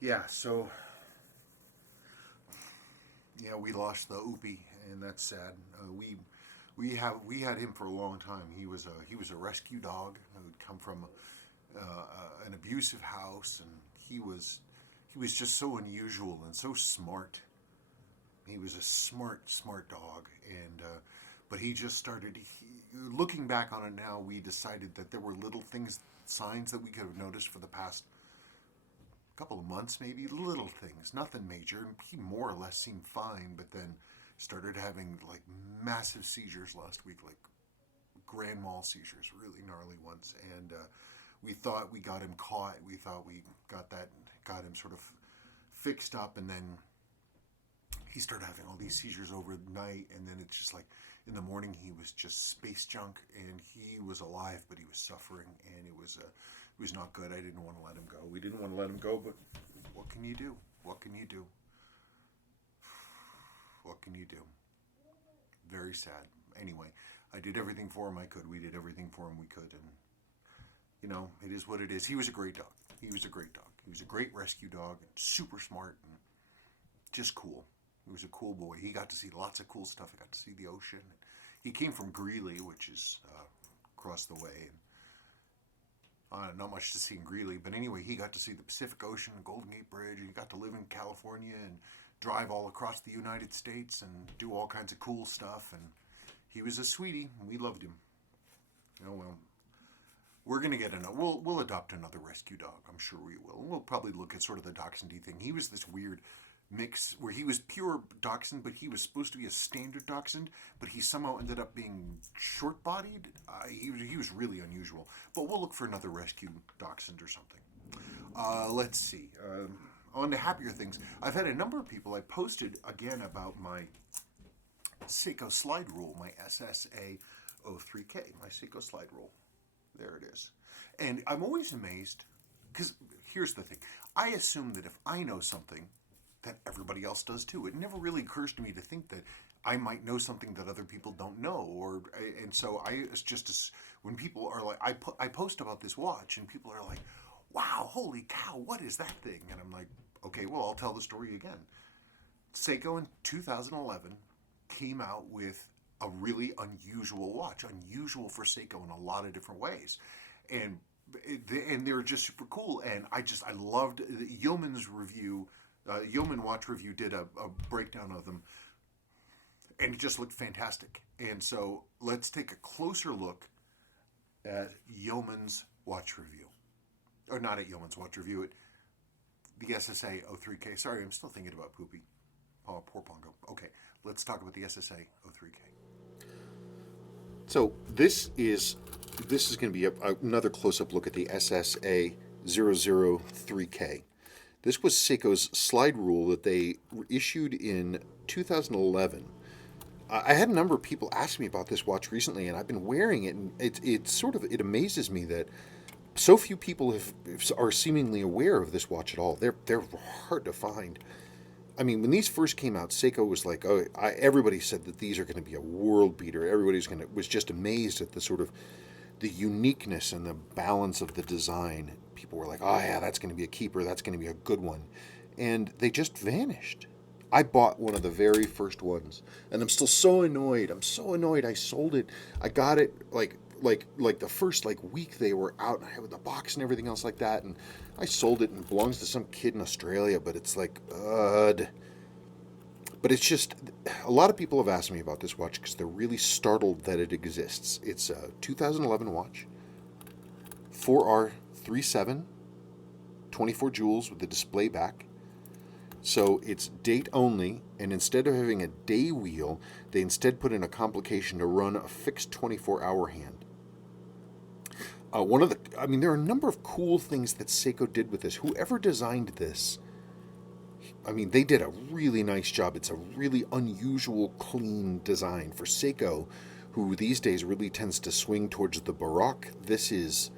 Yeah, so yeah, we lost the Oopie, and that's sad. We had him for a long time. He was a rescue dog who had come from an abusive house, and he was just so unusual and so smart. He was a smart dog, and but he just started. Looking back on it now, we decided that there were little things, signs that we could have noticed for the past couple of months, maybe little things, nothing major. And he more or less seemed fine, but then started having like massive seizures last week, like grand mal seizures, really gnarly ones. And we thought we got him caught. We thought we got him sort of fixed up, and then he started having all these seizures overnight, and then it's just like in the morning he was just space junk, and he was alive, but he was suffering, and it was not good. I didn't want to let him go. We didn't want to let him go, but what can you do? What can you do? What can you do? Very sad. Anyway, I did everything for him I could. We did everything for him we could, and it is what it is. He was a great dog. He was a great dog. He was a great rescue dog, and super smart and just cool. He was a cool boy. He got to see lots of cool stuff. He got to see the ocean. He came from Greeley, which is across the way. Not much to see in Greeley, but anyway, he got to see the Pacific Ocean, Golden Gate Bridge. He got to live in California and drive all across the United States and do all kinds of cool stuff. And he was a sweetie. We loved him. Well, we're gonna get another. We'll adopt another rescue dog. I'm sure we will. We'll probably look at sort of the dachshund thing. He was this weird mix where he was pure dachshund, but he was supposed to be a standard dachshund, but he somehow ended up being short-bodied. He was really unusual. But we'll look for another rescue dachshund or something. Let's see. On to happier things. I've had a number of people. I posted again about my Seiko Slide Rule, my SSA 03K, my Seiko Slide Rule. There it is. And I'm always amazed because here's the thing. I assume that if I know something, that everybody else does too. It never really occurs to me to think that I might know something that other people don't know, and so when people are like, I post about this watch, and people are like, "Wow, holy cow, what is that thing?" And I'm like, "Okay, well, I'll tell the story again." Seiko in 2011 came out with a really unusual watch, unusual for Seiko in a lot of different ways, and they're just super cool. And I loved the Yeoman's review. Yeoman Watch Review did a breakdown of them, and it just looked fantastic. And so let's take a closer look at Yeoman's Watch Review, or not at Yeoman's Watch Review, at the SSA 03K. Sorry, I'm still thinking about Poopy. Oh, poor Pongo. Okay, let's talk about the SSA 03K. So this is going to be another close-up look at the SSA 003K. This was Seiko's slide rule that they issued in 2011. I had a number of people ask me about this watch recently, and I've been wearing it, and it amazes me that so few people are seemingly aware of this watch at all. They're hard to find. I mean, when these first came out, Seiko was like, "Oh, everybody said that these are going to be a world beater." Everybody was just amazed at the sort of the uniqueness and the balance of the design. People were like, "Oh yeah, that's going to be a keeper. That's going to be a good one," and they just vanished. I bought one of the very first ones, and I'm still so annoyed. I'm so annoyed. I sold it. I got it like the first week they were out, and I had the box and everything else like that, and I sold it, and it belongs to some kid in Australia. But it's like, but it's just, a lot of people have asked me about this watch because they're really startled that it exists. It's a 2011 watch, 4R37, 24 jewels with the display back. So it's date only, and instead of having a day wheel, they instead put in a complication to run a fixed 24-hour hand. There are a number of cool things that Seiko did with this. Whoever designed this, they did a really nice job. It's a really unusual, clean design for Seiko, who these days really tends to swing towards the Baroque. This is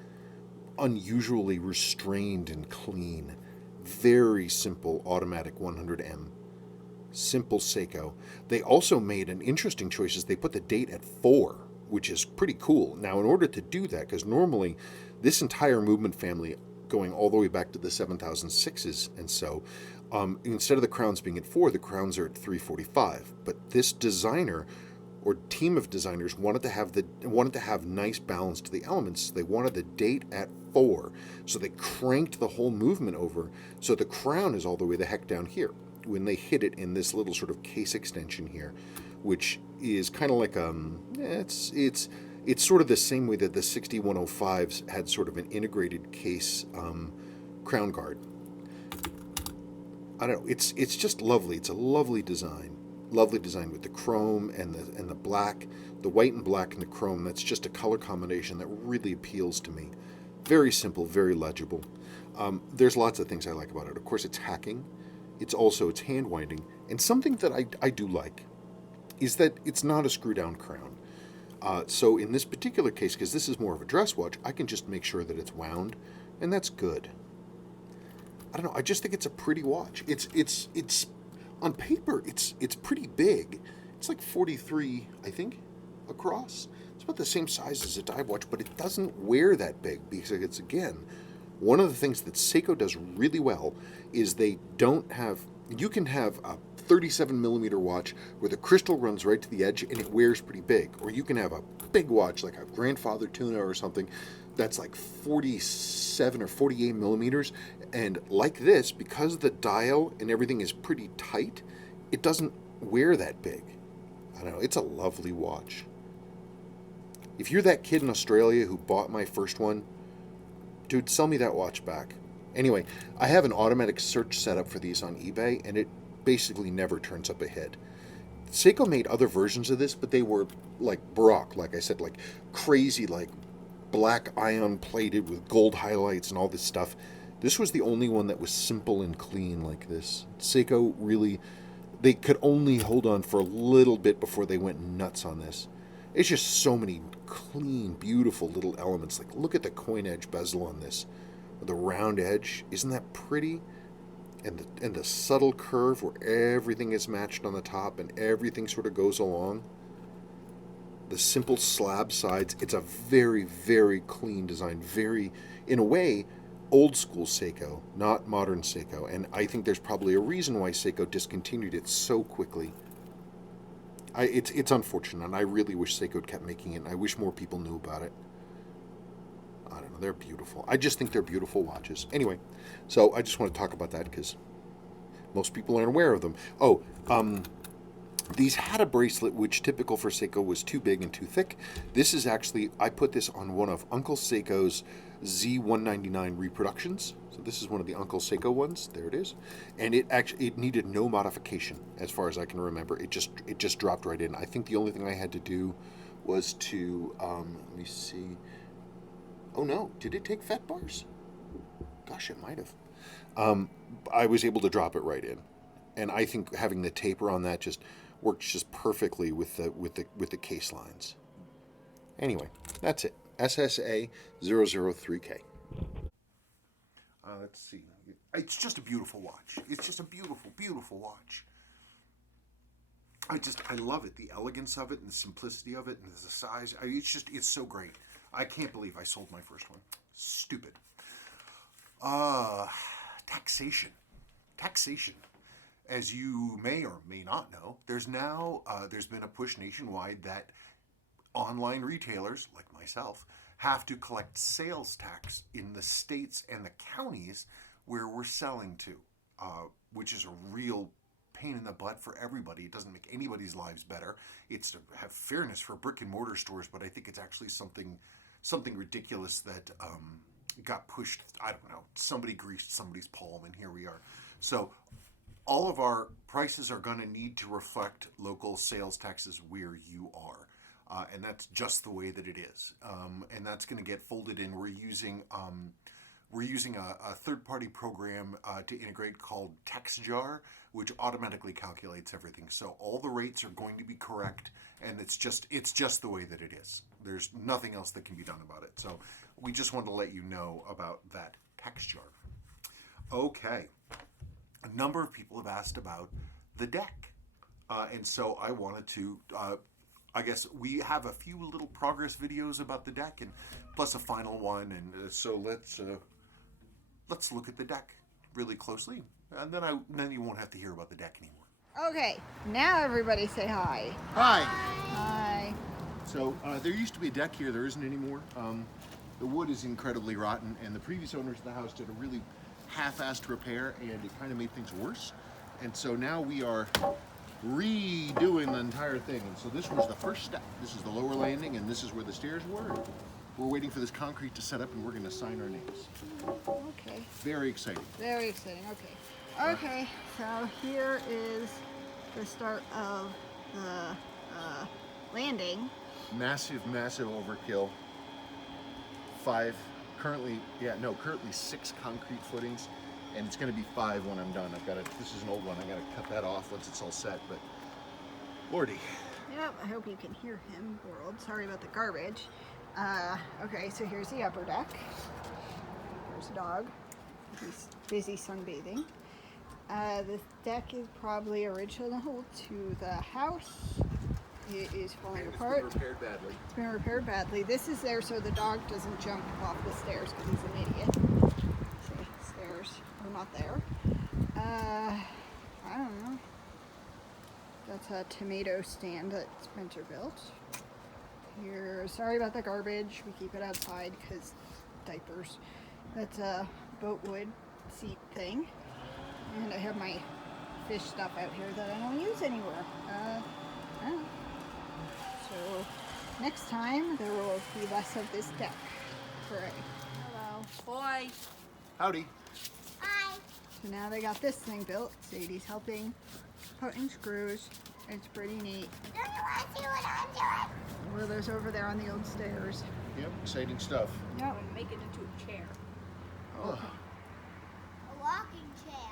unusually restrained and clean. Very simple automatic 100M. Simple Seiko. They also made an interesting choice. They put the date at 4, which is pretty cool. Now, in order to do that, because normally this entire movement family going all the way back to the 7006s, and so instead of the crowns being at 4, the crowns are at 345. But this designer or team of designers wanted to have nice balance to the elements. They wanted the date at 4, so they cranked the whole movement over, so the crown is all the way the heck down here when they hit it in this little sort of case extension here, which is kind of like it's sort of the same way that the 6105s had sort of an integrated case crown guard. I don't know. It's just lovely. It's a lovely design. Lovely design with the chrome and the black, the white and black and the chrome. That's just a color combination that really appeals to me. Very simple, very legible. There's lots of things I like about it. Of course, it's hacking. It's hand winding. And something that I do like is that it's not a screw down crown. So in this particular case, because this is more of a dress watch, I can just make sure that it's wound, and that's good. I don't know. I just think it's a pretty watch. It's on paper. It's pretty big. It's like 43, I think, across. It's about the same size as a dive watch, but it doesn't wear that big because it's, again, one of the things that Seiko does really well is they don't have. You can have a 37 millimeter watch where the crystal runs right to the edge and it wears pretty big, or you can have a big watch like a Grandfather Tuna or something that's like 47 or 48 millimeters, and like this, because the dial and everything is pretty tight, it doesn't wear that big. I don't know, it's a lovely watch. If you're that kid in Australia who bought my first one, dude, sell me that watch back. Anyway, I have an automatic search set up for these on eBay, and it basically never turns up a hit. Seiko made other versions of this, but they were like Baroque, like I said, like crazy, like black ion plated with gold highlights and all this stuff. This was the only one that was simple and clean like this. Seiko really, they could only hold on for a little bit before they went nuts on this. It's just so many clean, beautiful little elements. Like, look at the coin edge bezel on this. The round edge, isn't that pretty? And the subtle curve where everything is matched on the top and everything sort of goes along. The simple slab sides. It's a very, very clean design. Very, in a way, old school Seiko, not modern Seiko. And I think there's probably a reason why Seiko discontinued it so quickly. It's unfortunate, and I really wish Seiko had kept making it, and I wish more people knew about it. I don't know, they're beautiful. I just think they're beautiful watches. Anyway, so I just want to talk about that because most people aren't aware of them. Oh, these had a bracelet which, typical for Seiko, was too big and too thick. This is actually, I put this on one of Uncle Seiko's Z199 reproductions. So this is one of the Uncle Seiko ones. There it is. And it needed no modification as far as I can remember. It just dropped right in. I think the only thing I had to do was to, let me see. Oh no, did it take fet bars? Gosh, it might have. I was able to drop it right in. And I think having the taper on that just works just perfectly with the case lines. Anyway, that's it. SSA 003K. Let's see. It's just a beautiful watch. It's just a beautiful, beautiful watch. I love it. The elegance of it and the simplicity of it and the size. It's so great. I can't believe I sold my first one. Stupid. Taxation. As you may or may not know, there's been a push nationwide that online retailers, like myself, have to collect sales tax in the states and the counties where we're selling to, which is a real pain in the butt for everybody. It doesn't make anybody's lives better. It's to have fairness for brick and mortar stores, but I think it's actually something ridiculous that got pushed. I don't know. Somebody greased somebody's palm, and here we are. So all of our prices are going to need to reflect local sales taxes where you are. And that's just the way that it is. And that's going to get folded in. We're using a third-party program to integrate called TextJar, which automatically calculates everything. So all the rates are going to be correct, and it's just the way that it is. There's nothing else that can be done about it. So we just wanted to let you know about that TextJar. Okay. A number of people have asked about the deck. And so I wanted to... I guess we have a few little progress videos about the deck, and plus a final one, and so let's let's look at the deck really closely, and then you won't have to hear about the deck anymore. Okay, now everybody say hi. Hi. Hi. So there used to be a deck here. There isn't anymore. The wood is incredibly rotten, and the previous owners of the house did a really half-assed repair, and it kind of made things worse. And so now we are redoing the entire thing. And so this was the first step. This is the lower landing, and this is where the stairs were. We're waiting for this concrete to set up, and we're going to sign our names. Okay. Very exciting. Very exciting. Okay. Okay, so here is the start of the landing. Massive overkill. Currently 6 concrete footings, and it's going to be 5 when I'm done. This is an old one. I got to cut that off once it's all set, but Lordy. Yep, I hope you can hear him, world. Sorry about the garbage. Okay, so here's the upper deck. There's a dog. He's busy sunbathing. This deck is probably original to the house. It is falling apart. It's been repaired badly. It's been repaired badly. This is there so the dog doesn't jump off the stairs because he's an idiot. See, stairs are not there. I don't know. That's a tomato stand that Spencer built. Here, sorry about the garbage. We keep it outside because diapers. That's a boatwood seat thing. And I have my fish stuff out here that I don't use anywhere. I don't know. So next time there will be less of this deck. Hooray. Hello. Boy. Howdy. Hi. So now they got this thing built. Sadie's helping put in screws. It's pretty neat. Don't you want to see what I'm doing? Well, there's over there on the old stairs. Yep, exciting stuff. Yep. I'm gonna make it into a chair. Oh, A walking chair.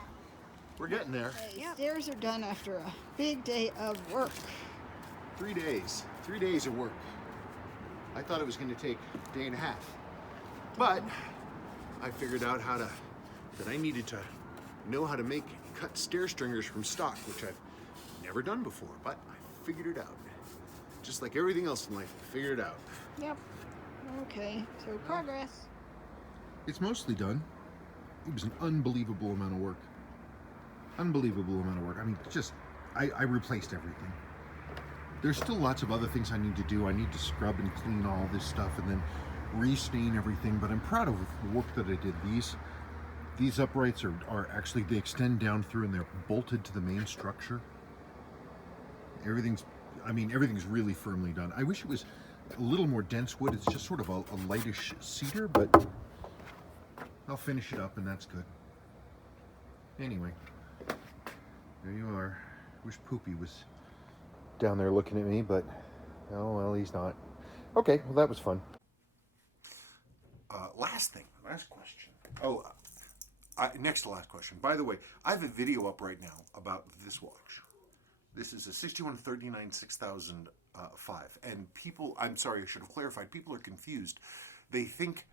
we're getting there. Stairs are done after a big day of work. 3 days. 3 days of work. I thought it was going to take a day and a half. But I figured out that I needed to know how to cut stair stringers from stock, which I've never done before, but I figured it out. Just like everything else in life, I figured it out. Yep. Okay, so progress. It's mostly done. It was an unbelievable amount of work. Unbelievable amount of work. I mean, I replaced everything. There's still lots of other things I need to do. I need to scrub and clean all this stuff and then restain everything, but I'm proud of the work that I did. These uprights are actually, they extend down through and they're bolted to the main structure. Everything's really firmly done. I wish it was a little more dense wood. It's just sort of a lightish cedar, but I'll finish it up and that's good. Anyway, there you are. Wish Poopy was down there looking at me, but oh well, he's not. Okay, well that was fun. Last question. Next to last question. By the way, I have a video up right now about this watch. This is a 6139 6005, and people, I'm sorry, I should have clarified, people are confused. They think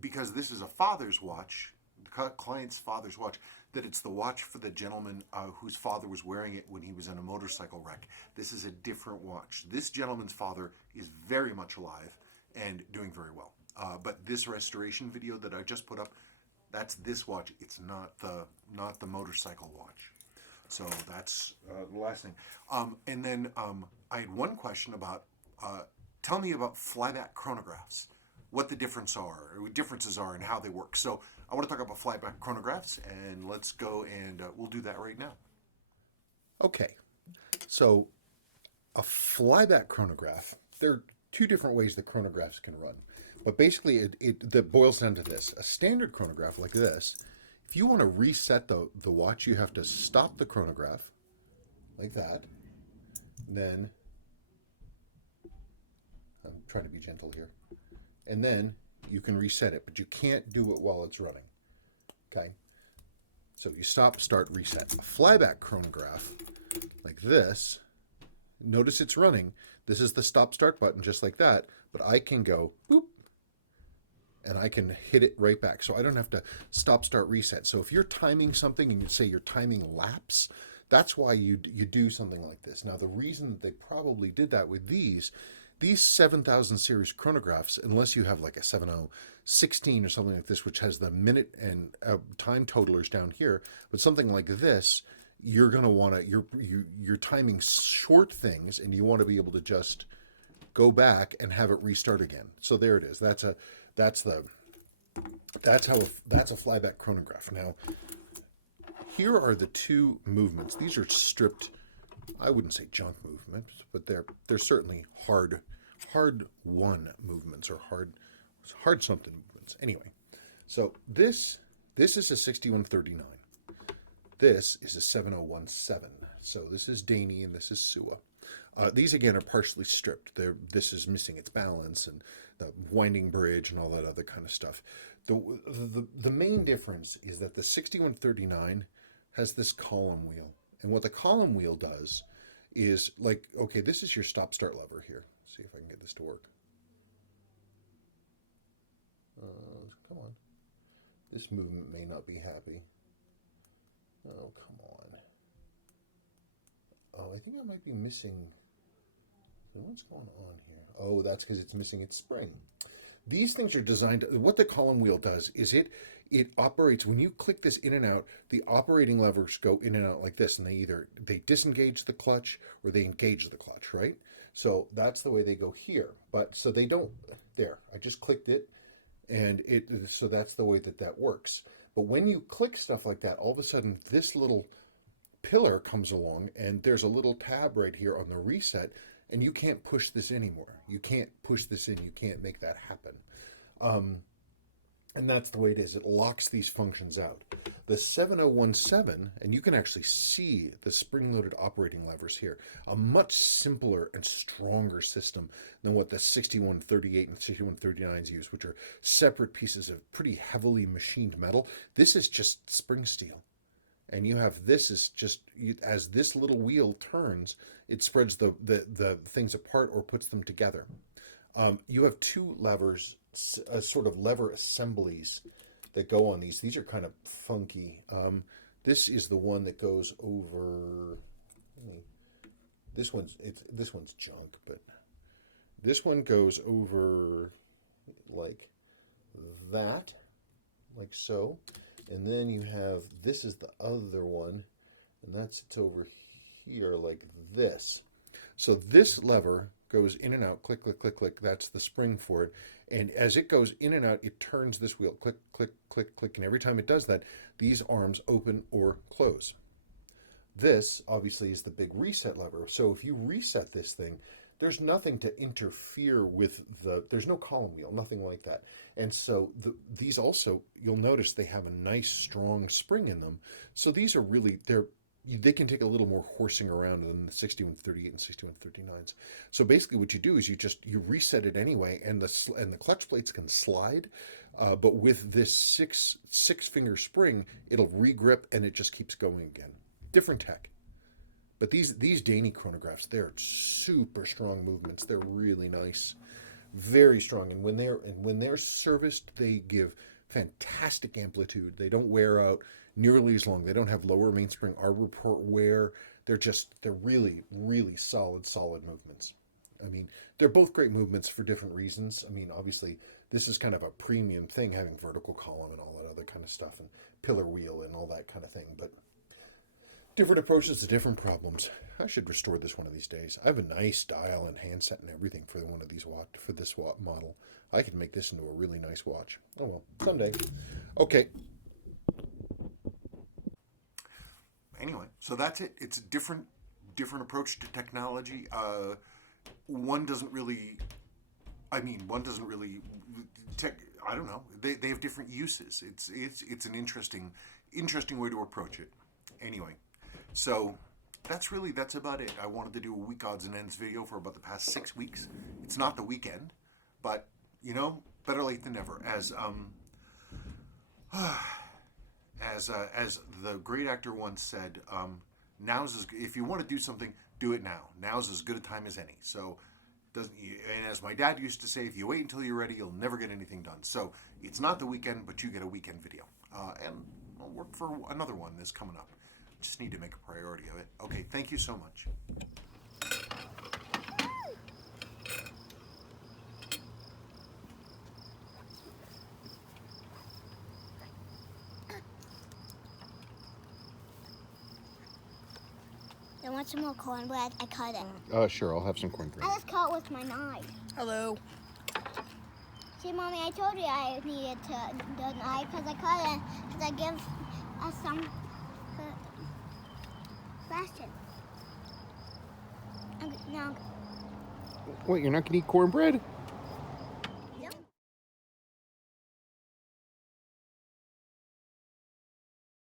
because this is a father's watch, the client's father's watch, that it's the watch for the gentleman whose father was wearing it when he was in a motorcycle wreck. This is a different watch. This gentleman's father is very much alive and doing very well. But this restoration video that I just put up, that's this watch. It's not the motorcycle watch. So that's the last thing. And then I had one question about, tell me about Flyback chronographs, what the differences are and how they work. So I want to talk about Flyback chronographs, and let's go and we'll do that right now. Okay, so a flyback chronograph, there are two different ways that chronographs can run. But basically that boils down to this. A standard chronograph like this, if you want to reset the watch, you have to stop the chronograph like that. Then, I'm trying to be gentle here. And then you can reset it, but you can't do it while it's running. Okay? So you stop, start, reset. A flyback chronograph like this, notice it's running. This is the stop start button just like that, but I can go boop and I can hit it right back. So I don't have to stop, start, reset. So if you're timing something and you say you're timing laps, that's why you do something like this. Now the reason that they probably did that with these These 7000 series chronographs, unless you have like a 7016 or something like this, which has the minute and time totalers down here, but something like this, you're going to want to, you're timing short things, and you want to be able to just go back and have it restart again. So there it is. That's a flyback chronograph. Now, here are the two movements. These are stripped, I wouldn't say junk movements, but they're certainly hard won movements, or hard something movements. Anyway, so this is a 6139. This is a 7017. So this is Daney and this is Sua. These again are partially stripped. This is missing its balance and the winding bridge and all that other kind of stuff. The main difference is that the 6139 has this column wheel. And what the column wheel does is, like, okay, this is your stop-start lever here. Let's see if I can get this to work. Come on. This movement may not be happy. Oh, come on. Oh, I think I might be missing. What's going on here? Oh, that's because it's missing its spring. These things are designed, what the column wheel does is it operates, when you click this in and out, the operating levers go in and out like this, and they disengage the clutch or they engage the clutch, right? So that's the way they go here. But so they don't, there, I just clicked it, and so that's the way that works. But when you click stuff like that, all of a sudden this little pillar comes along, and there's a little tab right here on the reset, and you can't push this anymore. You can't push this in. You can't make that happen. And that's the way it is. It locks these functions out. The 7017, and you can actually see the spring-loaded operating levers here, a much simpler and stronger system than what the 6138 and 6139s use, which are separate pieces of pretty heavily machined metal. This is just spring steel. And you have this is just, as this little wheel turns, it spreads the things apart or puts them together. You have two levers, sort of lever assemblies that go on these. These are kind of funky. This is the one that goes over. This one's junk, but this one goes over like that, like so. And then you have, this is the other one, and it's over here like this. So this lever goes in and out, click, click, click, click. That's the spring for it. And as it goes in and out, it turns this wheel, click, click, click, click. And every time it does that, these arms open or close. This, obviously, is the big reset lever. So if you reset this thing, there's nothing to interfere with there's no column wheel, nothing like that. And so these also, you'll notice they have a nice strong spring in them. So these are really, they can take a little more horsing around than the 6138 and 6139s. So basically what you do is you reset it anyway, and the clutch plates can slide, but with this six finger spring, it'll regrip and it just keeps going again. Different tech. But these Daney chronographs, they're super strong movements. They're really nice, very strong. And when they're serviced, they give fantastic amplitude. They don't wear out nearly as long. They don't have lower mainspring arbor port wear. They're really, really solid movements. I mean, they're both great movements for different reasons. I mean, obviously, this is kind of a premium thing, having vertical column and all that other kind of stuff, and pillar wheel and all that kind of thing. But different approaches to different problems. I should restore this one of these days. I have a nice dial and handset and everything for one of these for this model. I could make this into a really nice watch. Oh well, someday. Okay. Anyway, so that's it. It's a different approach to technology. One doesn't really. I don't know. They have different uses. It's an interesting way to approach it. Anyway. So that's about it. I wanted to do a week odds and ends video for about the past 6 weeks. It's not the weekend, but better late than never. As the great actor once said, if you want to do something, do it now. Now's as good a time as any. So and as my dad used to say, if you wait until you're ready, you'll never get anything done. So it's not the weekend, but you get a weekend video, and I'll work for another one that's coming up. Just need to make a priority of it. Okay, thank you so much. want some more cornbread? I cut it. Sure, I'll have some cornbread. I just cut it with my knife. Hello. See, Mommy, I told you I needed the knife because I cut it because I give us some question. Now, What, you're not going to eat cornbread?